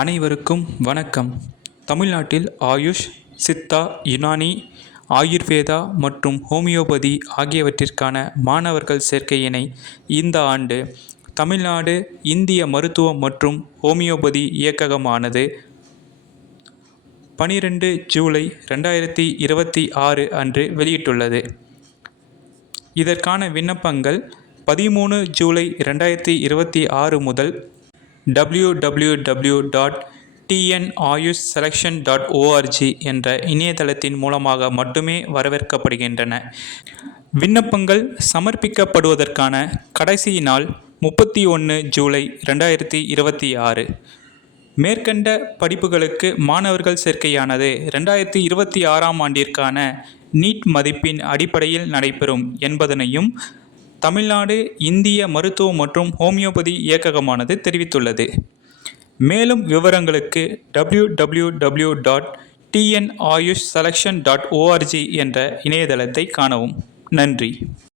அனைவருக்கும் வணக்கம். தமிழ்நாட்டில் ஆயுஷ், சித்தா, யுனானி, ஆயுர்வேதா மற்றும் ஹோமியோபதி ஆகியவற்றிற்கான மாணவர்கள் சேர்க்கையினை இந்த ஆண்டு தமிழ்நாடு இந்திய மருத்துவம் மற்றும் ஹோமியோபதி இயக்ககமானது 12 ஜூலை 2026 அன்று வெளியிட்டுள்ளது. இதற்கான விண்ணப்பங்கள் 13 ஜூலை 2026 முதல் www.tnayushselection.org என்ற இணையதளத்தின் மூலமாக மட்டுமே வரவேற்கப்படுகின்றன. விண்ணப்பங்கள் சமர்ப்பிக்கப்படுவதற்கான கடைசி நாள் 31 ஜூலை 2026. மேற்கண்ட படிப்புகளுக்கு மாணவர்கள் சேர்க்கையானது 2026ஆம் ஆண்டிற்கான நீட் மதிப்பின் அடிப்படையில் நடைபெறும் என்பதனையும் தமிழ்நாடு இந்திய மருத்துவம் மற்றும் ஹோமியோபதி இயக்ககமானது தெரிவித்துள்ளது. மேலும் விவரங்களுக்கு www.tnayushselection.org என்ற இணையதளத்தை காணவும். நன்றி.